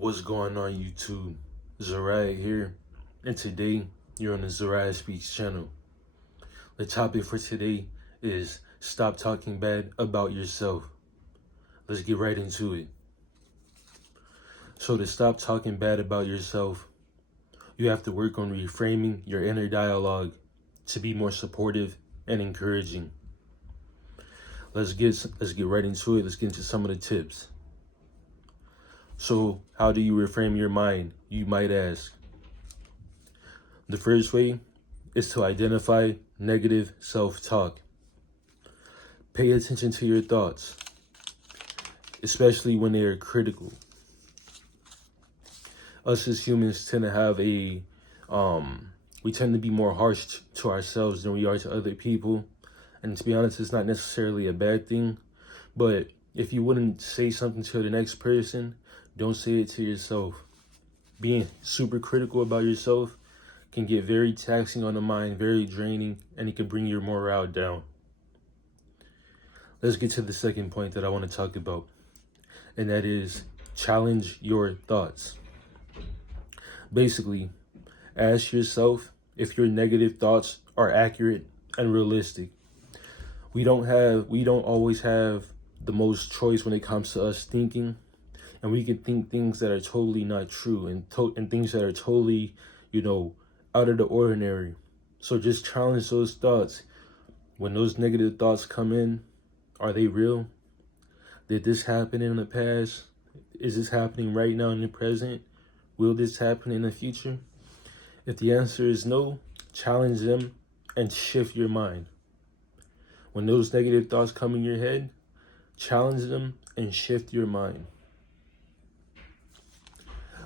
What's going on, YouTube? Zariah here, and today you're on the Zariah Speaks channel. The topic for today is stop talking bad about yourself. Let's get right into it. So to stop talking bad about yourself, you have to work on reframing your inner dialogue to be more supportive and encouraging. Let's get right into it. Let's get into some of the tips. So how do you reframe your mind, you might ask? The first way is to identify negative self-talk. Pay attention to your thoughts, especially when they are critical. Us as humans tend to have we tend to be more harsh to ourselves than we are to other people. And to be honest, it's not necessarily a bad thing. But if you wouldn't say something to the next person, don't say it to yourself. Being super critical about yourself can get very taxing on the mind, very draining, and it can bring your morale down. Let's get to the second point that I want to talk about, and that is challenge your thoughts. Basically, ask yourself if your negative thoughts are accurate and realistic. We don't always have the most choice when it comes to us thinking, and we can think things that are totally not true and things that are totally, out of the ordinary. So just challenge those thoughts. When those negative thoughts come in, are they real? Did this happen in the past? Is this happening right now in the present? Will this happen in the future? If the answer is no, challenge them and shift your mind. When those negative thoughts come in your head, challenge them and shift your mind.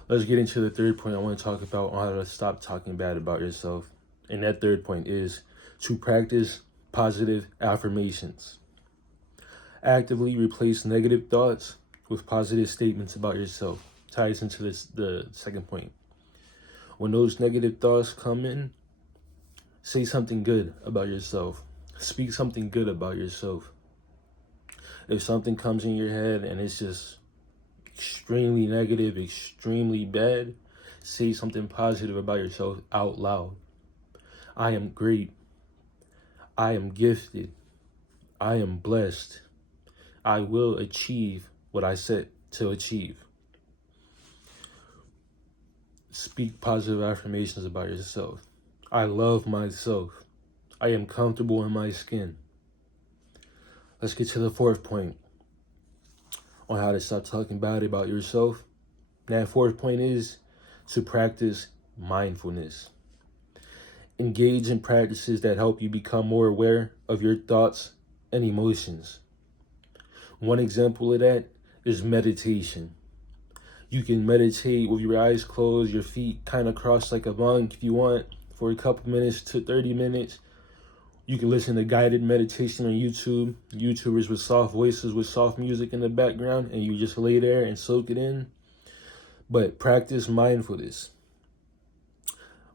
Let's get into the third point I want to talk about on how to stop talking bad about yourself. And that third point is to practice positive affirmations. Actively replace negative thoughts with positive statements about yourself. Ties into the second point. When those negative thoughts come in, say something good about yourself. Speak something good about yourself. If something comes in your head and it's just extremely negative, extremely bad, say something positive about yourself out loud. I am great. I am gifted. I am blessed. I will achieve what I set to achieve. Speak positive affirmations about yourself. I love myself. I am comfortable in my skin. Let's get to the fourth point on how to stop talking bad about yourself. That fourth point is to practice mindfulness. Engage in practices that help you become more aware of your thoughts and emotions. One example of that is meditation. You can meditate with your eyes closed, your feet kind of crossed like a monk if you want, for a couple minutes to 30 minutes. You can listen to guided meditation on YouTube, YouTubers with soft voices with soft music in the background, and you just lay there and soak it in. But practice mindfulness.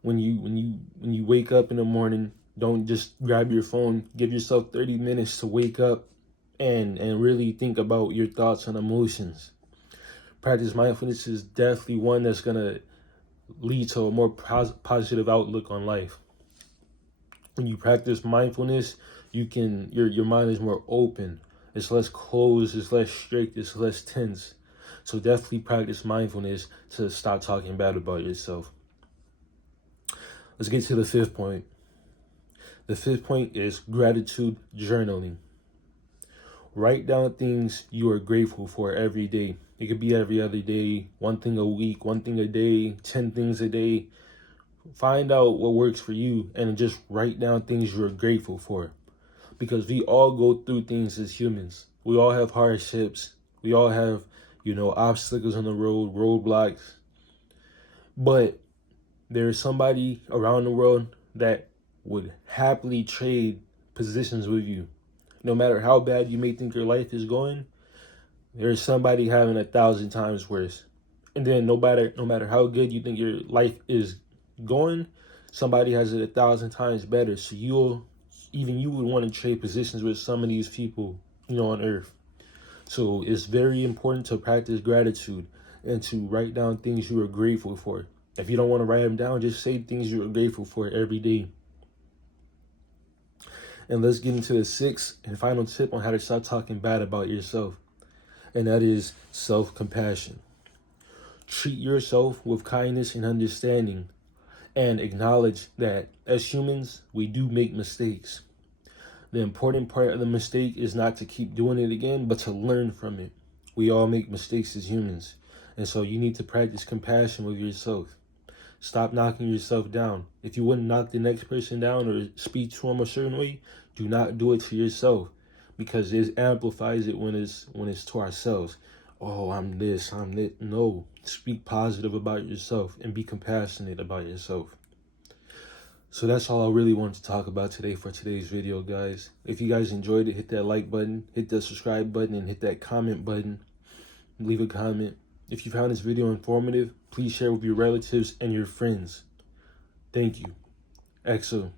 When you wake up in the morning, don't just grab your phone. Give yourself 30 minutes to wake up and really think about your thoughts and emotions. Practice mindfulness is definitely one that's gonna lead to a more positive outlook on life. When you practice mindfulness, your mind is more open. It's less closed, it's less strict, it's less tense. So definitely practice mindfulness to stop talking bad about yourself. Let's get to the fifth point. The fifth point is gratitude journaling. Write down things you are grateful for every day. It could be every other day, one thing a week, one thing a day, 10 things a day. Find out what works for you and just write down things you're grateful for. Because we all go through things as humans. We all have hardships. We all have, obstacles on the road, roadblocks. But there's somebody around the world that would happily trade positions with you. No matter how bad you may think your life is going, there's somebody having 1,000 times worse. And then no matter how good you think your life is going, somebody has it 1,000 times better. So you would want to trade positions with some of these people, on earth. So it's very important to practice gratitude. and to write down things you are grateful for. If you don't want to write them down, just say things you are grateful for every day. And let's get into the sixth and final tip on how to stop talking bad about yourself. And that is self-compassion. Treat yourself with kindness and understanding, and acknowledge that as humans, we do make mistakes. The important part of the mistake is not to keep doing it again, but to learn from it. We all make mistakes as humans. And so you need to practice compassion with yourself. Stop knocking yourself down. If you wouldn't knock the next person down or speak to them a certain way, do not do it to yourself, because it amplifies it when it's to ourselves. Oh, I'm this, I'm that. No, speak positive about yourself and be compassionate about yourself. So that's all I really wanted to talk about today for today's video, guys. If you guys enjoyed it, hit that like button, hit that subscribe button, and hit that comment button. Leave a comment. If you found this video informative, please share with your relatives and your friends. Thank you. XO.